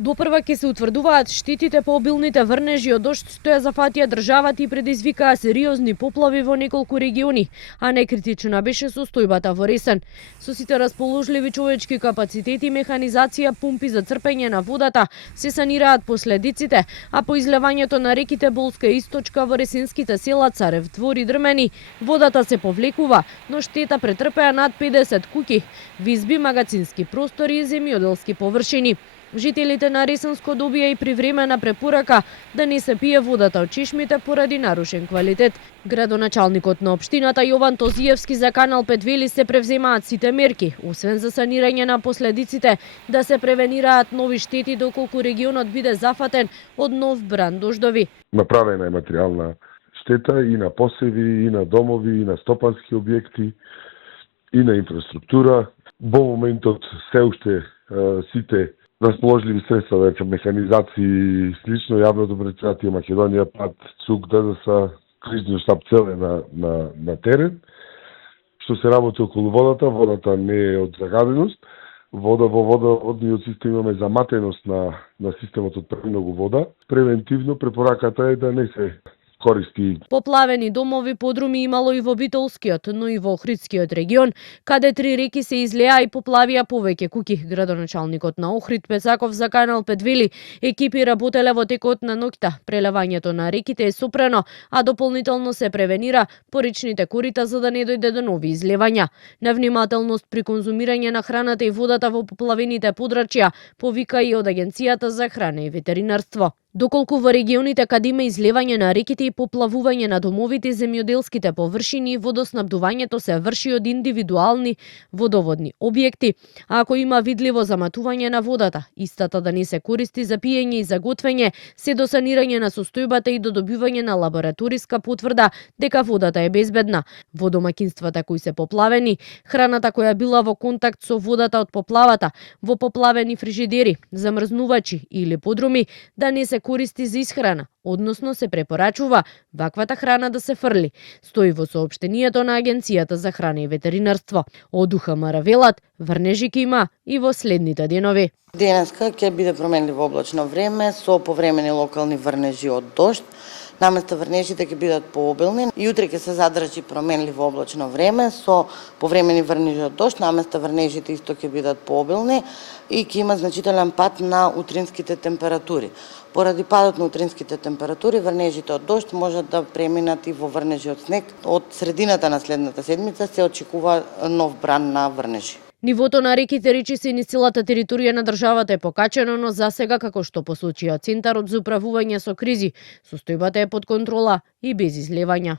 Допрва ќе се утврдуваат штетите по обилните врнежи од дожд што ја зафатија државата и предизвикаа сериозни поплави во неколку региони, а некритична беше состојбата во Ресен. Со сите расположливи човечки капацитети, механизација, пумпи за црпење на водата, се санираат последиците, а по излевањето на реките Болска и Источка во ресенските села Царев двор и Дрмени, водата се повлекува, но штета претрпеа над 50 куќи, визби, магацински простори и земјоделски површини. Жителите на Ресенско добија и привремена препорака да не се пие водата од чешмите поради нарушен квалитет. Градоначалникот на општината Јован Тозиевски за Канал 5 вели се превземаат сите мерки, освен за санирање на последиците, да се превенираат нови штети доколку регионот биде зафатен од нов бран дождови. Направена е материјална штета и на посеви, и на домови, и на стопански објекти, и на инфраструктура. Во моментот се уште сите расположливи средства, речем, механизации и слично, јавното предпријатие Македонија пат, ЦУК, ДДС, кризниот штаб цел е на терен. Што се работи околу водата не е од загаденост. Во водниот систем имаме заматеност на системот од премногу вода. Превентивно препораката е да не се користи. Поплавени домови, подруми имало и во Битолскиот, но и во Охридскиот регион, каде 3 реки се излеа и поплавија повеќе куќи. Градоначалникот на Охрид Пецаков за Канал 5 вели, екипи работеле во текот на ноќта. Прелевањето на реките е сопрено, а дополнително се превенира по речните корита за да не дојде до нови излевања. На внимателност при конзумирање на храната и водата во поплавените подрачја повика и од Агенцијата за храна и ветеринарство. Доколку во регионите каде има излевање на реките и поплавување на домовите и земјоделските површини, водоснабдувањето се врши од индивидуални водоводни објекти, а ако има видливо заматување на водата, истата да не се користи за пиење и за готвење, се до санирање на состојбата и до добивање на лабораториска потврда дека водата е безбедна. Во домаќинствата кои се поплавени, храната која била во контакт со водата од поплавата, во поплавени фрижидери, замрзнувачи или подруми, да не се користи за исхрана, односно се препорачува ваквата храна да се фрли, стои во соопштението на Агенцијата за храна и ветеринарство. Од УХМР велат, врнежи ќе има и во следните денови. Денеска ќе биде променливо облачно време со повремени локални врнежи од дожд. Наместо врнежите ќе бидат пообилни. Јутре ќе се задржи променливо облачно време со повремени врнежи од дожд. Наместо врнежите исто ќе бидат пообилни и ќе има значителен пад на утринските температури. Поради падот на утринските температури, врнежите од дожд можат да преминат и во врнежи од снег. Од средината на следната седмица се очекува нов бран на врнежи. Нивото на реките речиси низ целата територија на државата е покачено, но засега, како што посочија Центарот за управување со кризи, состојбата е под контрола и без излевања.